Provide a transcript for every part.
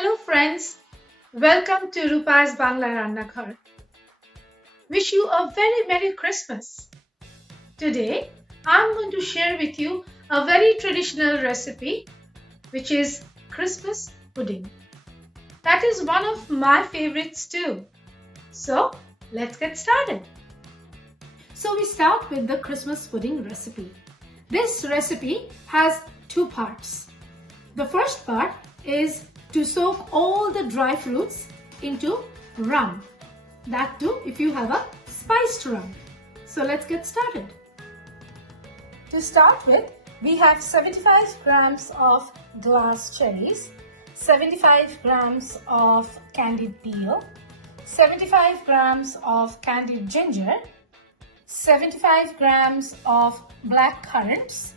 Hello friends, welcome to Rupa's Bangla Rannaghar. Wish you a very Merry Christmas. Today I'm going to share with you a very traditional recipe which is Christmas pudding. That is one of my favorites too. So let's get started. So we start with the Christmas pudding recipe. This recipe has two parts. The first part is to soak all the dry fruits into rum. That too if you have a spiced rum. So let's get started. To start with, we have 75 grams of glass cherries, 75 grams of candied peel, 75 grams of candied ginger, 75 grams of black currants,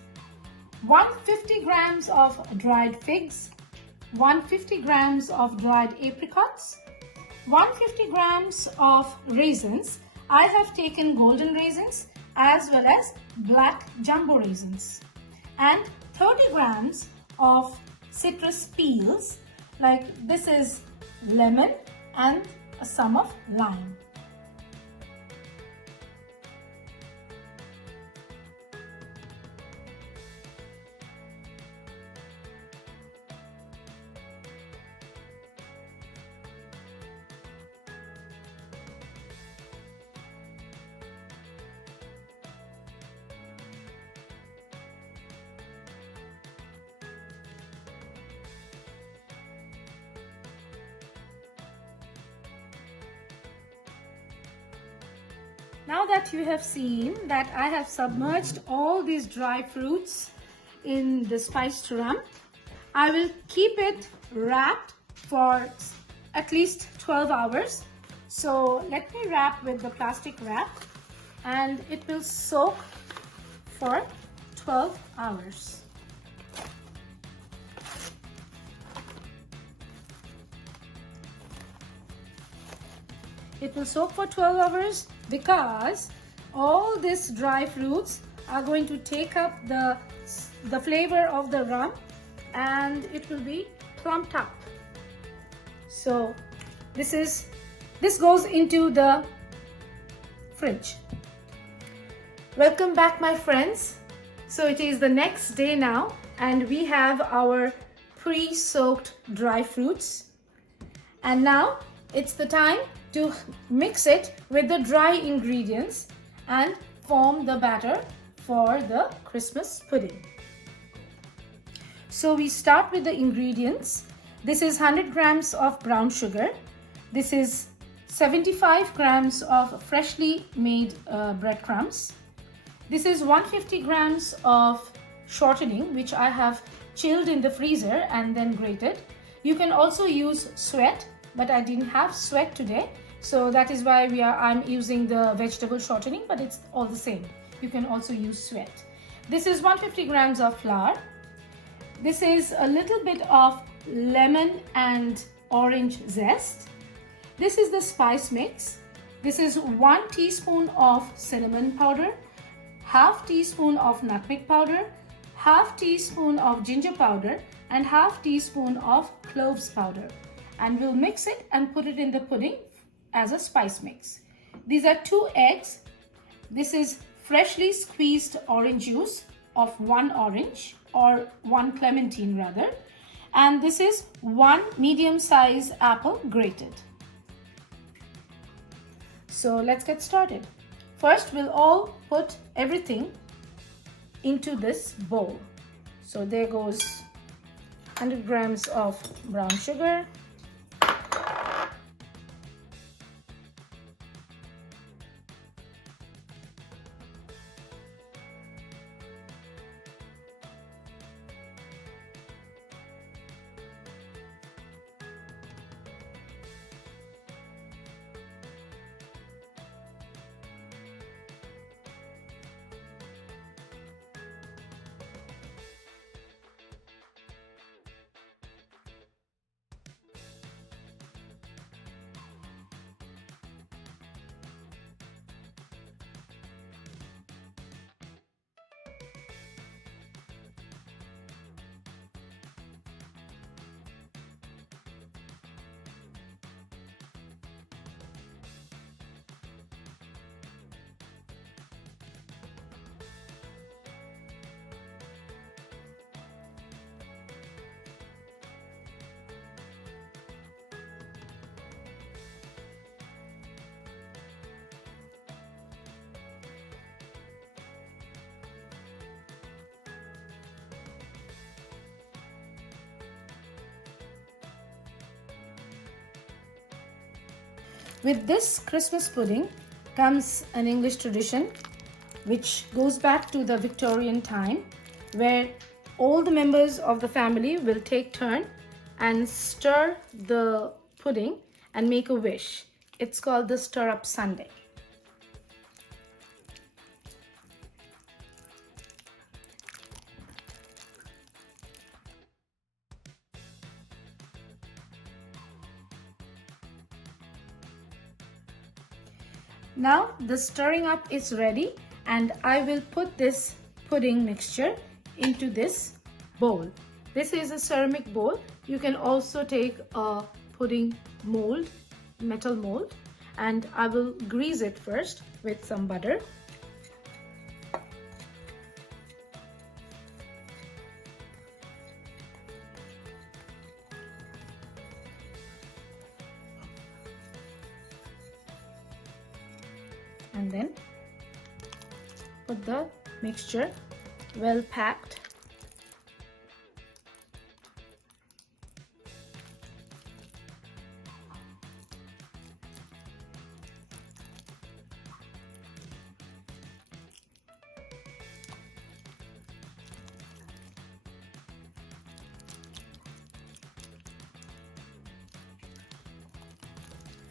150 grams of dried figs, 150 grams of dried apricots, 150 grams of raisins. I have taken golden raisins as well as black jumbo raisins, and 30 grams of citrus peels, like this is lemon and some of lime. Now that you have seen that I have submerged all these dry fruits in the spiced rum, I will keep it wrapped for at least 12 hours. So let me wrap with the plastic wrap and it will soak for 12 hours. It will soak for 12 hours because all these dry fruits are going to take up the flavor of the rum and it will be plumped up. So this goes into the fridge. Welcome back, my friends. So it is the next day now and we have our pre-soaked dry fruits, and now it's the time to mix it with the dry ingredients and form the batter for the Christmas pudding. So we start with the ingredients. This is 100 grams of brown sugar. This is 75 grams of freshly made breadcrumbs. This is 150 grams of shortening, which I have chilled in the freezer and then grated. You can also use sweat, but I didn't have sweat today, so that is why I'm using the vegetable shortening, but it's all the same. You can also use sweat. This is 150 grams of flour. This is a little bit of lemon and orange zest. This is the spice mix. This is 1 teaspoon of cinnamon powder, half teaspoon of nutmeg powder, half teaspoon of ginger powder, and half teaspoon of cloves powder. And we'll mix it and put it in the pudding as a spice mix. These are 2 eggs. This is freshly squeezed orange juice of 1 orange, or 1 clementine rather. And this is 1 medium-sized apple grated. So let's get started. First, we'll all put everything into this bowl. So there goes 100 grams of brown sugar, With this Christmas pudding comes an English tradition which goes back to the Victorian time, where all the members of the family will take turn and stir the pudding and make a wish. It's called the Stir Up Sunday. Now the stirring up is ready, and I will put this pudding mixture into this bowl. This is a ceramic bowl. You can also take a pudding mold, metal mold, and I will grease it first with some butter. And then put the mixture well packed.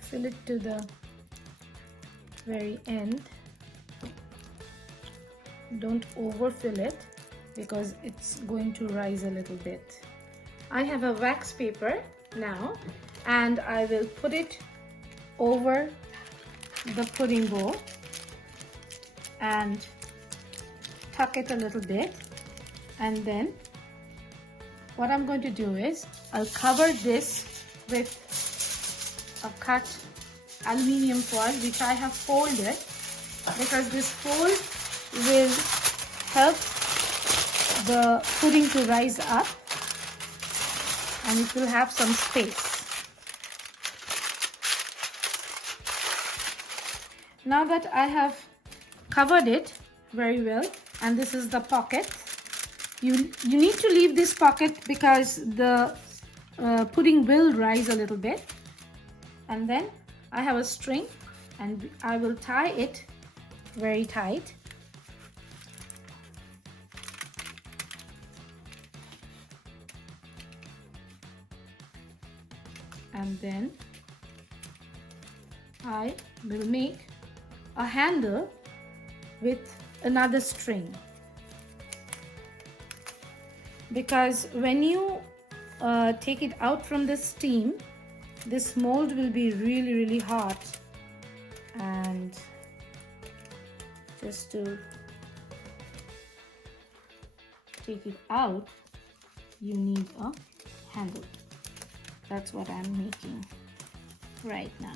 Fill it to the very end. Don't overfill it because it's going to rise a little bit. I have a wax paper now, and I will put it over the pudding bowl and tuck it a little bit, and then what I'm going to do is I'll cover this with a cut aluminium foil which I have folded, because this fold will help the pudding to rise up and it will have some space. Now that I have covered it very well, and this is the pocket, you need to leave this pocket because the pudding will rise a little bit. And then I have a string and I will tie it very tight. And then I will make a handle with another string, because when you take it out from the steam, this mold will be really hot, and just to take it out you need a handle. That's what I'm making right now.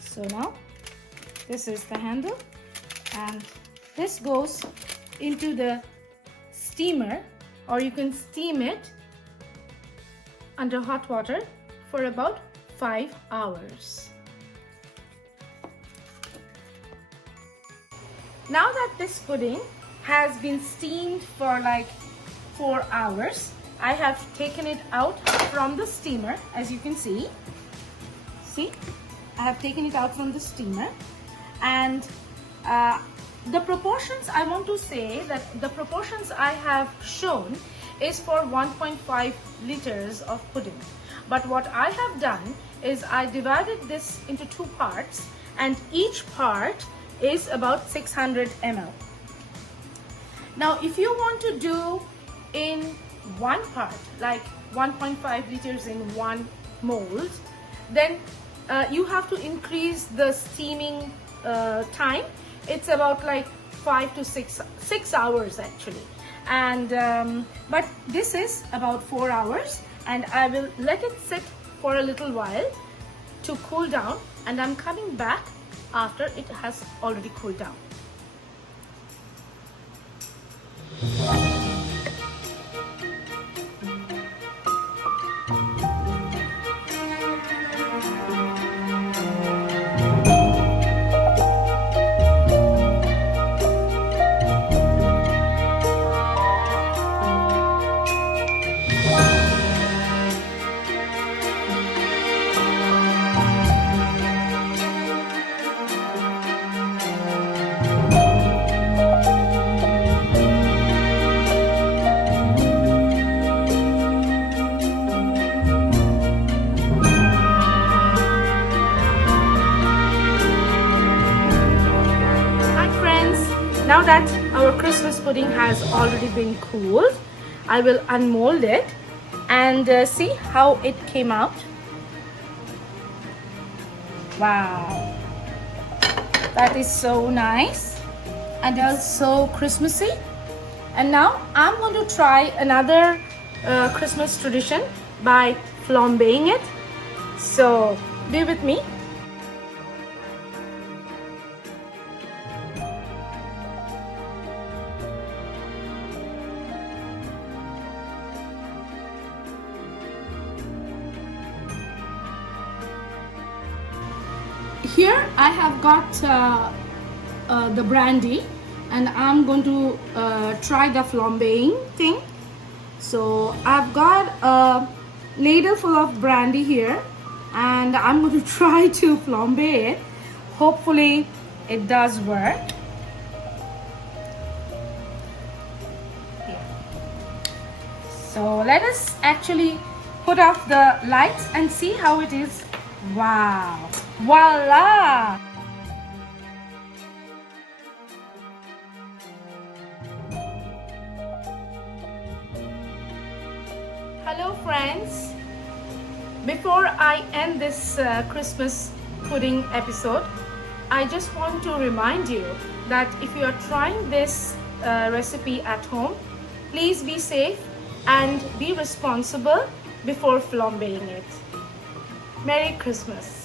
So now this is the handle, and this goes into the steamer, or you can steam it under hot water for about 5 hours. Now that this pudding has been steamed for like 4 hours, I have taken it out from the steamer. As you can see, I have taken it out from the steamer, and the proportions, I want to say that the proportions I have shown is for 1.5 liters of pudding. But what I have done is I divided this into 2 parts, and each part is about 600 ml. Now if you want to do in one part, like 1.5 liters in one mold, then you have to increase the steaming time. It's about like 5 to 6 hours actually, and but this is about 4 hours, and I will let it sit for a little while to cool down, and I'm coming back after it has already cooled down. Now that our Christmas pudding has already been cooled, I will unmold it and see how it came out. Wow, that is so nice and also Christmassy. And now I'm going to try another Christmas tradition by flambeing it. So be with me. Here I have got the brandy and I'm going to try the flambeing thing. So I've got a ladle full of brandy here and I'm going to try to flambe it. Hopefully it does work. So let us actually put off the lights and see how it is. Wow! Voila! Hello friends! Before I end this Christmas pudding episode, I just want to remind you that if you are trying this recipe at home, please be safe and be responsible before flambeing it. Merry Christmas!